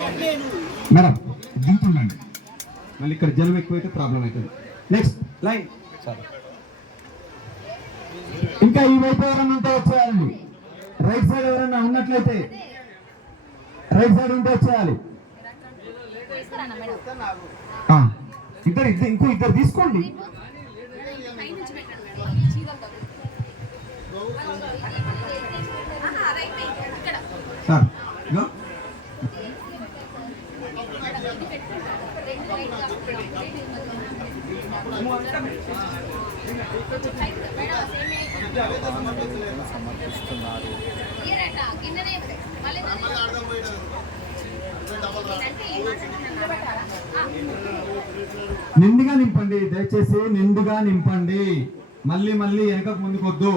Madam దిగుతుండండి, మళ్ళీ ఇక్కడ జనం ఎక్కువైతే ప్రాబ్లం అవుతుంది. Next line sir. ఇంకా ఈ వైపు ఎవరన్నా ఉంటే వచ్చేయాలండి. రైట్ సైడ్ ఎవరన్నా ఉన్నట్లయితే రైట్ సైడ్ ఉంటే వచ్చేయాలి. ఇంకో ఇద్దరు తీసుకోండి. సార్ సమర్పిస్తున్నారు. నిండుగా నింపండి, దయచేసి నిండుగా నింపండి. మళ్ళీ మళ్ళీ వెనకకు ముందుకు వద్దు.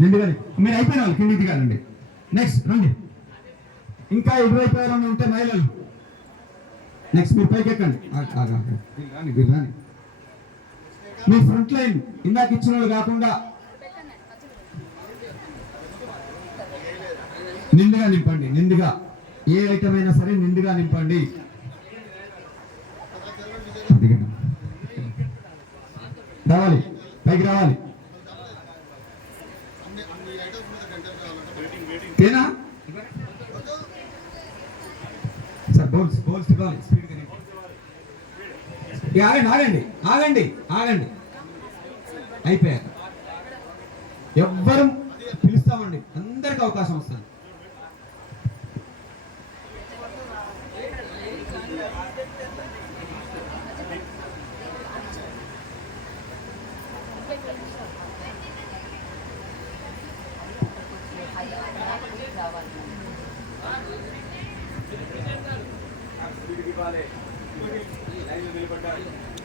నిండుగా మీరు అయిపోయిన వాళ్ళు కిందికి దిగాలండి. నెక్స్ట్ రండి. ఇంకా ఇటువైపు ఎవరైనా ఉంటే మహిళలు నెక్స్ట్ మీరు పైకి ఎక్కండి. మీ ఫ్రంట్ లైన్ ఇందాక ఇచ్చిన వాళ్ళు కాకుండా నిండుగా నింపండి. నిండుగా ఏ ఐటమ్ అయినా సరే నిండుగా నింపండి. రావాలి, పైకి రావాలి. ఏనా సార్ బౌల్స్ బౌల్స్ ఇవ్వాలి స్పీడ్గా. ఆగండి ఆగండి ఆగండి ఆగండి. అయిపోయారు. ఎవ్వరు పిలుస్తామండి, అందరికి అవకాశం వస్తుంది.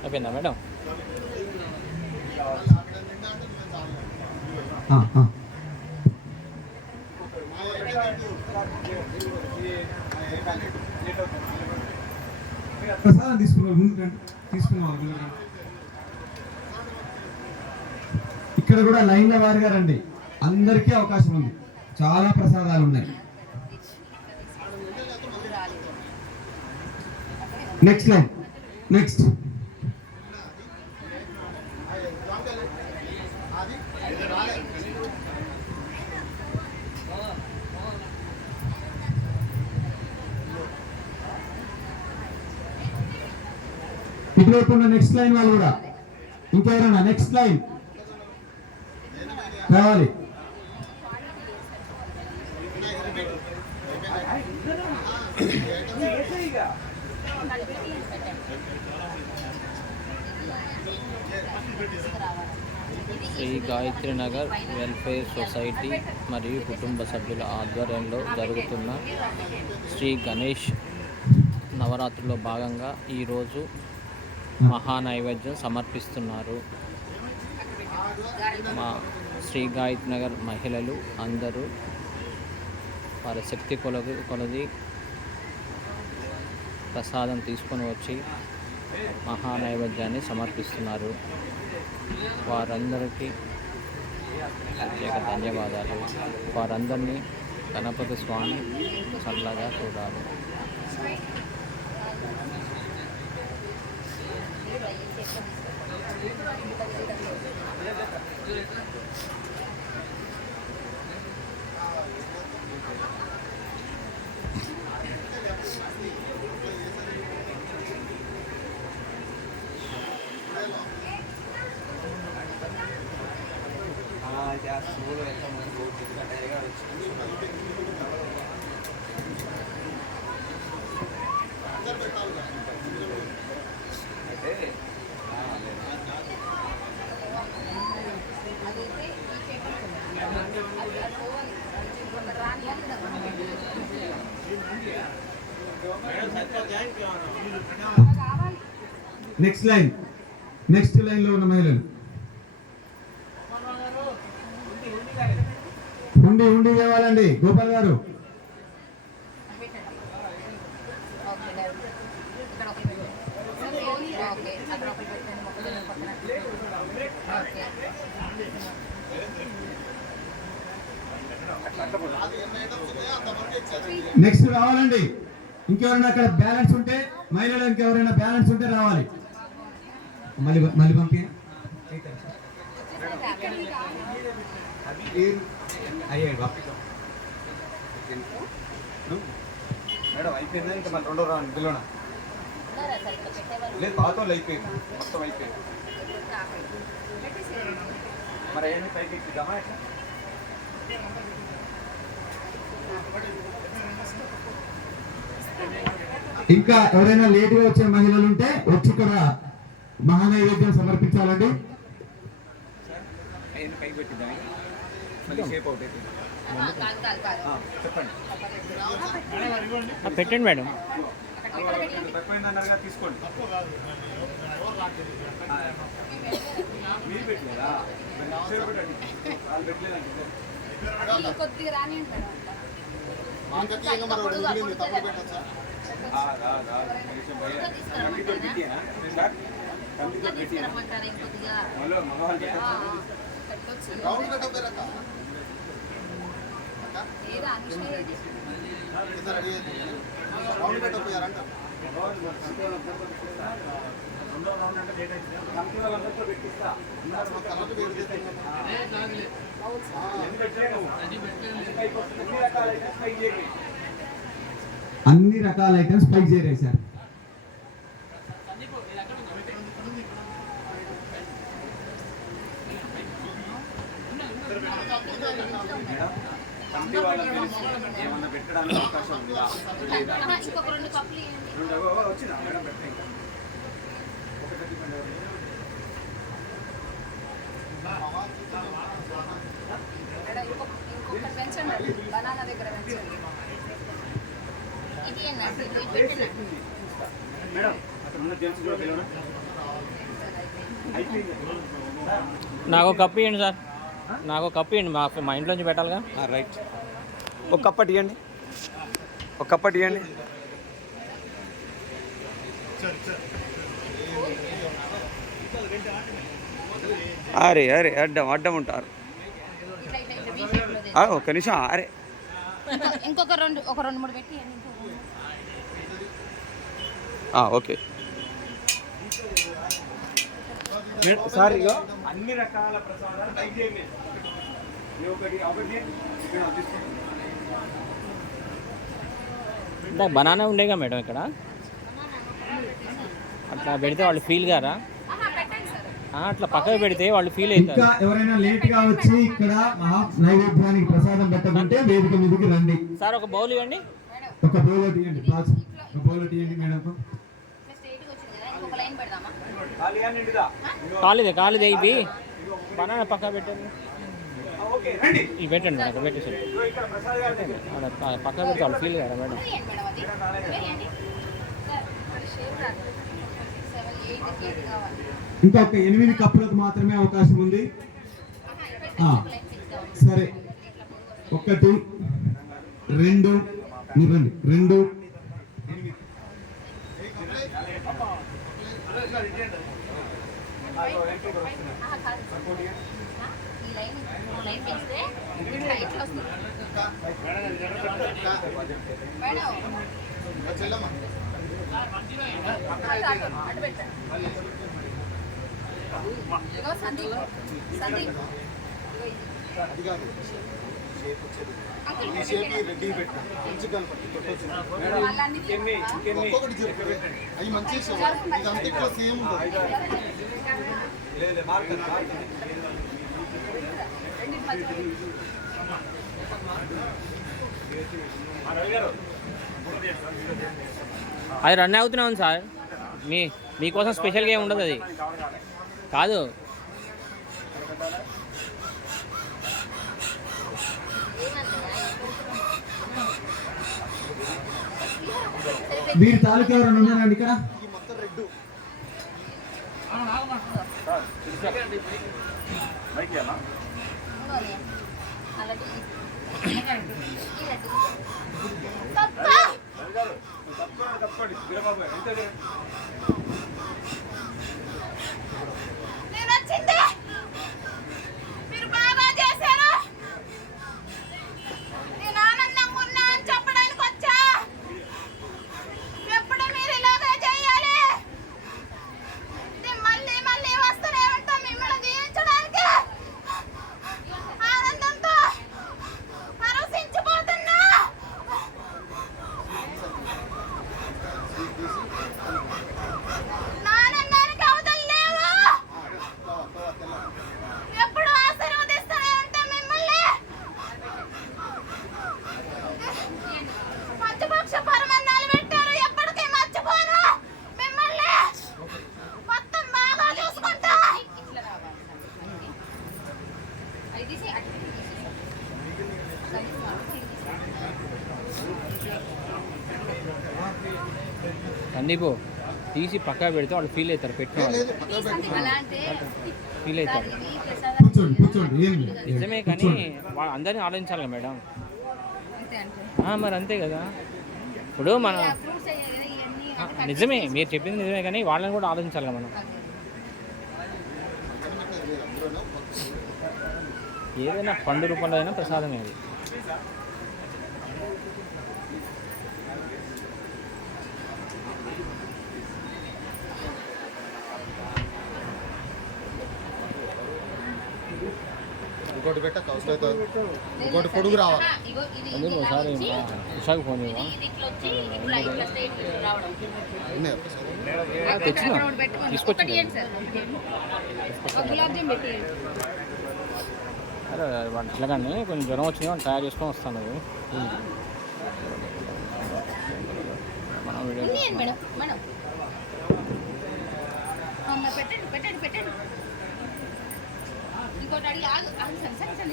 అయిపోయిందా మేడం? ప్రసాదం తీసుకున్నారు, ముందు తీసుకున్నాం. ఇక్కడ కూడా లైన్ల వారిగా రండి, అందరికీ అవకాశం ఉంది. చాలా ప్రసాదాలు ఉన్నాయి. Next line. నెక్స్ట్ ఇటువైపు ఉన్న నెక్స్ట్ లైన్ వాళ్ళు కూడా ఇంకెవరైనా నెక్స్ట్ లైన్ రావాలి. శ్రీ గాయత్రి నగర్ వెల్ఫేర్ సొసైటీ మరియు కుటుంబ సభ్యుల ఆధ్వర్యంలో జరుగుతున్న శ్రీ గణేష్ నవరాత్రుల్లో భాగంగా ఈరోజు మహానైవేద్యం సమర్పిస్తున్నారు. మా శ్రీ గాయత్రి నగర్ మహిళలు అందరూ వారి శక్తి కొలది ప్రసాదం తీసుకొని వచ్చి మహానైవేద్యాన్ని సమర్పిస్తున్నారు. వారందరికీ ప్రత్యేక ధన్యవాదాలు. వారందరినీ గణపతి స్వామి చల్లగా చూడాలి. Next line. నెక్స్ట్ లైన్ లో ఉన్న మహిళలు ఉండి ఉండి ఇవ్వాలండి. గోపాల్ గారు నెక్స్ట్ రావాలండి. ఇంకెవరైనా అక్కడ బ్యాలెన్స్ ఉంటే, మహిళలు ఇంకెవరైనా బ్యాలెన్స్ ఉంటే రావాలి. మళ్ళీ మళ్ళీ పంపి మేడం అయిపోయిందా? ఇంకా మళ్ళీ రెండో రావండి పిల్లన లేదు, పాత వాళ్ళు అయిపోయింది, మొత్తం అయిపోయింది. మరి ఏమి పైకి ఎక్కిద్దామా? ఇంకా ఎవరైనా లేట్ గా వచ్చే మహిళలు ఉంటే వచ్చి ఇక్కడ మహానైవేద్యం సమర్పించాలండి. పెట్టండి మేడం. తీసుకోండి. కొద్దిగా రానియండి మేడం. తీసుకురమ్మంటారు ఇంకొద్దిగా ఏదో అనిషేది అన్ని రకాల ఐటమ్స్ పైకి చేరేశారు. ఏమన్నా పెట్టడానికి అవకాశం ఉందా? ఇంకొక 2 కప్పులు ఇవ్వండి. వచ్చినా మేడం పెట్టండి. ఇంకొకటి పెంచండి, బనానా దగ్గర పెంచండి. ఇది ఏంటంటే ఇది పెట్టండి మేడం. అక్కడ ఉన్న జెంట్స్ కూడా పిలవనా? నాకు కప్పు ఇవ్వండి సార్, నాకు కప్పు ఇవ్వండి. మా ఇంట్లోంచి పెట్టాలిగా. రైట్, ఒక కప్పటి ఇవ్వండి, ఒక కప్పటి ఇవ్వండి. అరే అరే అడ్డం అడ్డం ఉంటారు. ఒక్క నిమిషం. అరే ఇంకొక 2-3 పెట్టి ఓకే సార్. ఇగో అన్ని రకాల ప్రసాదాలు పైకి చేయండి. అంటే బనానా ఉండేగా మేడం ఇక్కడ, అట్లా పెడితే వాళ్ళు ఫీల్ గారా? అట్లా పక్కకు పెడితే వాళ్ళు ఫీల్ అవుతారు. ఇంకా ఎవరైనా లేట్ గా వచ్చి ఇక్కడ మహా నైవేద్యానికి ప్రసాదం పెట్టమంటే వేదిక మీదకి రండి. సార్ ఒక బౌల్ ఇవ్వండి, ఒక బౌల్ తీయండి, ఒక బౌల్ తీయండి మేడం. కాలేదే ఇవి బనానా పక్క పెట్టండి, ఇవి పెట్టండి మేడం. అక్కడ పెట్టేసి పక్క పెడితే వాళ్ళు ఫీల్ కదా మేడం. ఇంకా ఒక 8 కప్పులకు మాత్రమే అవకాశం ఉంది. సరే, 1 2 మీరు రండి. 2 అవి మంచి ఇదంతా సేమ్ ఉంటుంది. అది రన్ అవుతున్నాం సార్, మీకోసం స్పెషల్గా ఏమి ఉండదు అది కాదు. మీరు తాలూకా ఎవరైనా ఉన్నారండి ఇక్కడ? సందీపు తీసి పక్కా పెడితే వాళ్ళు ఫీల్ అవుతారు పెట్టిన వాళ్ళు లేదు పక్కన పెట్టు. అలా అంటే ఫీల్ అవుతారు. ఇది ప్రసాదం కూర్చోండి కూర్చోండి ఏం లేదు. నిజమే కానీ అందరినీ ఆలోచించాలి కదా మేడం. అంతే అంటే మరి అంతే కదా. ఇప్పుడు మన ఫ్రూట్స్ అయ్యాయి కదా ఇవన్నీ అంటే నిజమే మీరు చెప్పింది నిజమే కానీ వాళ్ళని కూడా ఆలోచించాలి కదా మనం. ఏదైనా పండు రూపంలో అయినా ప్రసాదమే అది. ఇంకోటి పెట్టక అవసరం అయితే ఇంకోటి పొడుగు రావాలి. ఇగో ఇది సందీప్ ఒకసారి ఉషాకి ఫోన్ ఇవ్వ. ఇది ఇట్లా వచ్చి ఇట్లా స్ట్రైట్ రావడం ఉన్నాయా? తెచ్చినా అక్కడ ఒకటి పెట్టుకోండి. తీసుకొచ్చి ఒకటి ఇవ్వండి సార్. ఒక గులాబ్ జామ్ పెట్టి అరే వాటి ఇట్లా కానీ కొంచెం జ్వరం వచ్చింది వాళ్ళు తయారు చేసుకొని వస్తాను మనం వీడియో ఉన్నాయండి మేడం మేడం అమ్మ పెట్టండి పెట్టండి పెట్టండి ఇంకోటి అడిగి ఆగు ఆగు సరే సరే సరే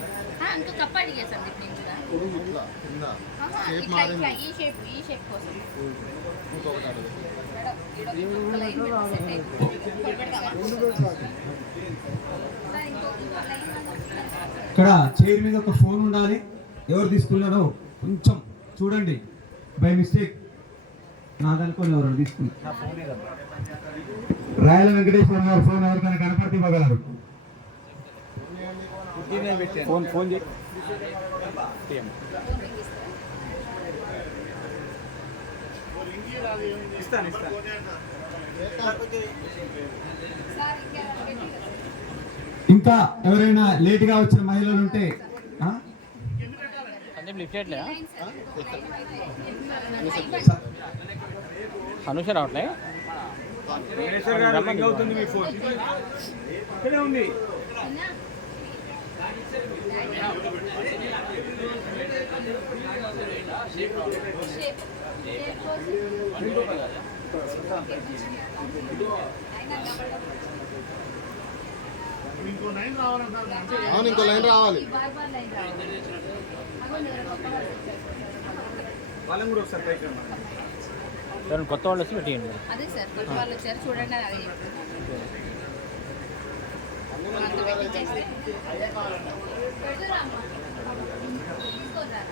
ఇంకో కప్ప అడిగేసాను నేను కూడా పొడుగు ఇట్లా కింద ఆహా, షేప్ ఇట్లా మారింది. ఇట్లా ఈ షేప్ కోసం ఇంకొకటి అడుగు. మేడం, ఈడ ఒక లైన్ పెట్టి సెట్ అయింది. ఇంకోటి పెడతావా? సార్, ఇంకో లైన్ ఇక్కడ చైర్ మీద ఒక ఫోన్ ఉండాలి. ఎవరు తీసుకున్నారో కొంచెం చూడండి. బై మిస్టేక్ నాదనుకోని ఎవరు తీసుకున్నారు. రాయల వెంకటేశ్వర గారు ఫోన్ ఎవరికైనా కనపడితే ఇవ్వగలరు. ఫోన్ చేయి. సార్ ఇంకా పెట్టి ఇంకా ఎవరైనా లేట్ గా వచ్చిన మహిళలు ఉంటే ఆ? సందీప్ లిఫ్ట్ చేయట్లే. లైన్ సార్ అనుష రావట్లే. అవుతుంది మీ ఫోన్ ఇక్కడే ఉంది. అవును ఇంకో లైన్ రావాలి. వాళ్ళని కూడా ఒకసారి పైకి రమ్మని. ఎవరైనా కొత్త వాళ్ళు వచ్చి పెట్టేయండి. అదే సార్ కొత్త వాళ్ళు వచ్చారు చూడండి అని అదే అంత పెట్టించేస్తే పెడుతురా అమ్మా. తీసుకోరా.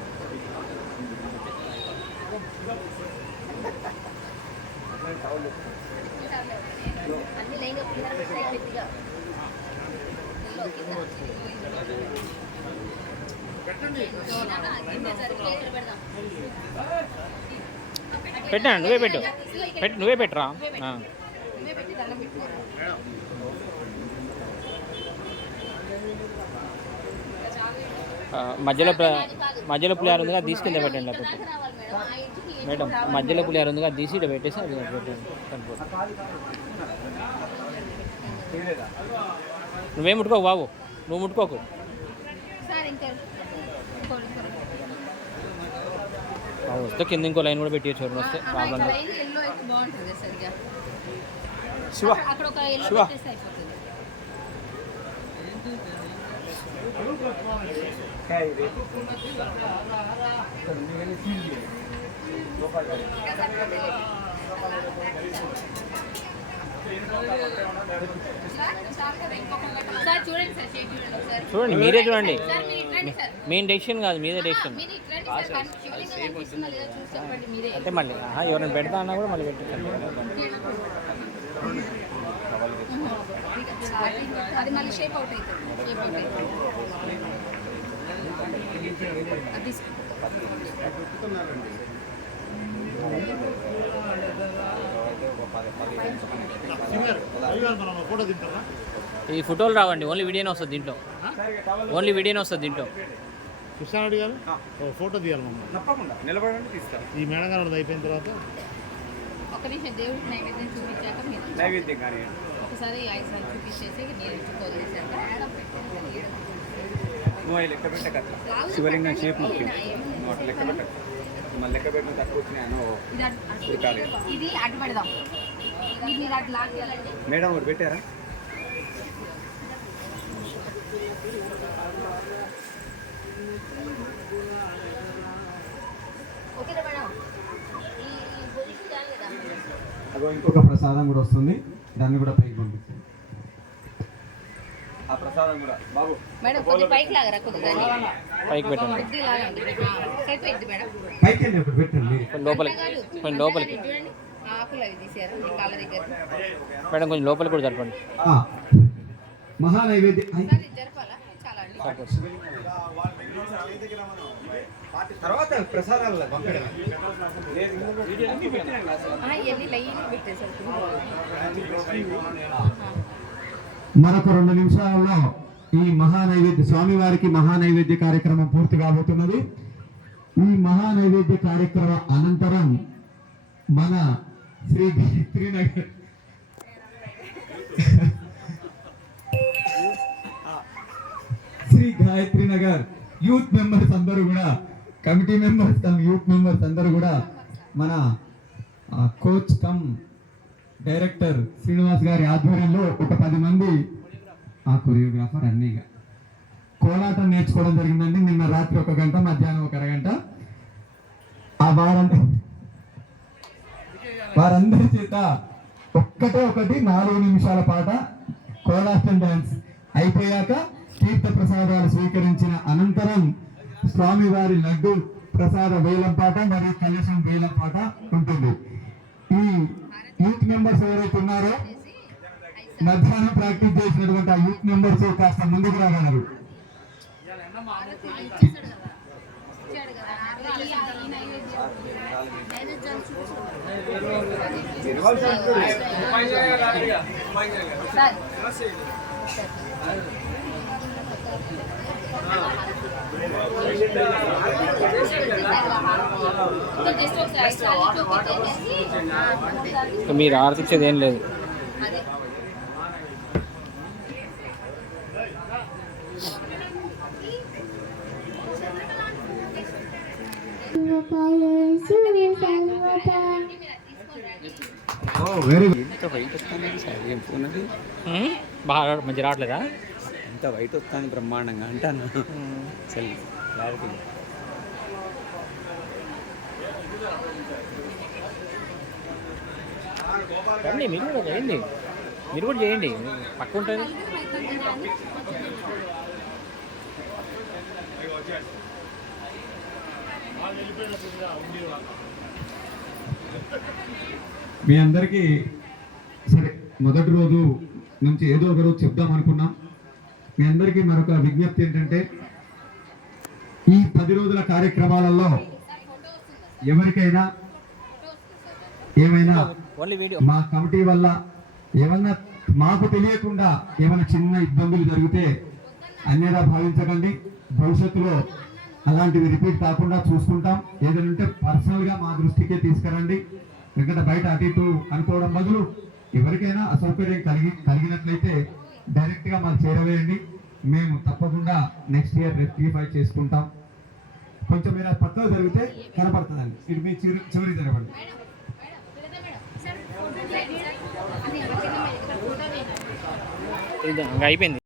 అన్ని లైన్ గట్టిగా పెట్టా నువ్వే పెట్టు. నువ్వే పెట్టరా. నువ్వే పెట్టి దండం పెట్టుకోరా. మధ్యలో పులిహార ఉందిగా అది తీసుకెళ్ళి పెట్టండి. లేకపోతే రావాలి మేడం ఆ ఇంటికి ఈ మేడం ఇంటికి మధ్యలో పులిహార ఉందిగా అది తీసి ఇక్కడ పెట్టేసి అది పెట్టండి. సరిపోతుంది. నువ్వేం ముట్టుకోకు బాబు, నువ్వు ముట్టుకోకు. సార్ ఇంకా వస్తే కింద ఇంకో లైన్ కూడా పెట్టి వచ్చారు. వస్తే ప్రాబ్లం లేదు. లైన్ ఎల్లో అయితే బాగుంటుంది సరిగా. శివ అక్కడ ఒక ఎల్లో శివ. పెట్టేస్తే అయిపోతుంది. సార్ చూడండి సార్ షేప్ చూడండి ఒకసారి. చూడండి మీరే చూడండి. సార్ మీరు ఇట్రండి సార్. మెయిన్ డెసిషన్ కాదు, మీదే డెసిషన్. మీరు ఇట్రండి సార్. శివలింగం కనిపిస్తుందా లేదా చూసి చెప్పండి మీరే. అంటే మళ్ళీ ఎవరైనా పెడతా అన్నా కూడా మళ్ళీ పెట్టండి. అది మళ్ళీ షేప్ అవుట్ అవుతుంది. షేప్ అవుట్ అవుతుంది. అది తీసుకో. ఫోటో తింటారా? ఈ ఫోటోలు రావండి, ఓన్లీ వీడియోనే వస్తుంది దీంట్లో. ఓన్లీ వీడియోనే వస్తుంది దీంట్లో. కృష్ణారెడ్డి గారు ఫోటో తీయాలి మమ్మల్ని. తప్పకుండా నిలబడండి, తీస్తారు. ఈ మేడం గారు అయిపోయిన తర్వాత ఒక నిమిషం దేవుడికి నైవేద్యం చూపించాక మీరు నైవేద్యం కానీ ఒకసారి 5 సార్లు చూపించేసి మీరు ఇంటికి వదిలేసాక నువ్వు అవి లెక్క పెట్టక శివలింగం షేప్ ముఖ్యం. నువ్వు అట్లా లెక్క పెట్టక మళ్ళీ లెక్క పెట్టిన తక్కువ వచ్చినాయను ఇది అడ్డు పెడదాం. ఇది మీరు అటు లాగేయాలండి. మేడం ఒకటి పెట్టారా? ఓకేనా మేడం? ఈ పొజిషన్ చాలు కదా. అగో ఇంకొక ప్రసాదం కూడా వస్తుంది, దాన్ని కూడా పైకి పంపిస్తుంది. ఆ ప్రసాదం కూడా బాబు మేడం కొద్దిగా పైకి లాగరా, కొద్దిగా పైకి పెట్టండి. కొద్దిగా లాగండి. సరిపోయింది మేడం. పైకి వెళ్ళి ఒకటి పెట్టండి. కొంచెం లోపలికి, కొంచెం లోపలికి చూడండి ఆకులు అవి తీసారు మీ కాళ్ళ దగ్గర. మేడం, కొంచెం లోపలికి కూడా జరపండి. ఆ, మహానైవేద్య సార్ ఇది జరపాలా? చాలా అండి. తర్వాత ప్రసాదాలు పంపడమే. ఇవన్నీ లైన్ పెట్టేసారు. మరొక 2 నిమిషాలలో ఈ మహానైవేద్య స్వామివారికి మహానైవేద్య కార్యక్రమం పూర్తి కాబోతున్నది. ఈ మహానైవేద్య కార్యక్రమం అనంతరం మన శ్రీ గాయత్రీనగర్ శ్రీ గాయత్రీనగర్ యూత్ మెంబర్స్ అందరూ కూడా, committee members come youth members అందరూ కూడా మన కోచ్ కమ్ డైరెక్టర్ శ్రీనివాస్ గారి ఆధ్వర్యంలో ఒక 10 మంది ఆ కొరియోగ్రాఫర్ అన్నీగా కోలాటం నేర్చుకోవడం జరిగిందండి. నిన్న రాత్రి 1 గంట, మధ్యాహ్నం 1 అరగంట. ఆ వారందరి చేత ఒకటి 4 నిమిషాల పాట కోలాటం డాన్స్ అయిపోయాక తీర్థ ప్రసాదాలు స్వీకరించిన అనంతరం స్వామివారి లడ్డు ప్రసాద వేలం పాట మరియు కలశం వేలం పాట ఉంటుంది. ఈ యూత్ మెంబర్స్ ఎవరైతే ఉన్నారో మధ్యాహ్నం ప్రాక్టీస్ చేసినటువంటి ఆ యూత్ మెంబర్స్ కాస్త ముందుకు రాగలరు. మీరు ఆర్తిచ్చేది ఏం లేదు. వెరీ ఎంత వైట్ వస్తుంది సార్, ఏం ఫోన్ అది బాగా మంచి రావట్లేదా? ఎంత వైట్ వస్తుంది బ్రహ్మాండంగా అంటాను. అసలు క్లారిటీ రండి, మీరు కూడా చేయండి, మీరు కూడా చేయండి, పక్క ఉంటుంది. మీ అందరికీ సరే మొదటి రోజు నుంచి ఏదో ఒక రోజు చెప్దాం అనుకున్నాం. మీ అందరికీ మరొక విజ్ఞప్తి ఏంటంటే, ఈ 10 రోజుల కార్యక్రమాలలో ఎవరికైనా ఏమైనా ఓన్లీ వీడియో మా కమిటీ వల్ల ఏమన్నా మాకు తెలియకుండా ఏమైనా చిన్న ఇబ్బందులు జరిగితే అన్యదా భావించకండి. భవిష్యత్తులో అలాంటివి రిపీట్ కాకుండా చూసుకుంటాం. ఏదైనా ఉంటే పర్సనల్గా మా దృష్టికే తీసుకురండి. ఎందుకంటే బయట అటు ఇటు అనుకోవడం బదులు ఎవరికైనా అసౌకర్యం కలిగినట్లయితే డైరెక్ట్గా మాకు చేరవేయండి. మేము తప్పకుండా నెక్స్ట్ ఇయర్ రెక్టిఫై చేసుకుంటాం. కొంచెం మీరు పక్కన జరిగితే కనపడుతుందండి. ఇది మీ చివరి జరగండి. అయిపోయింది.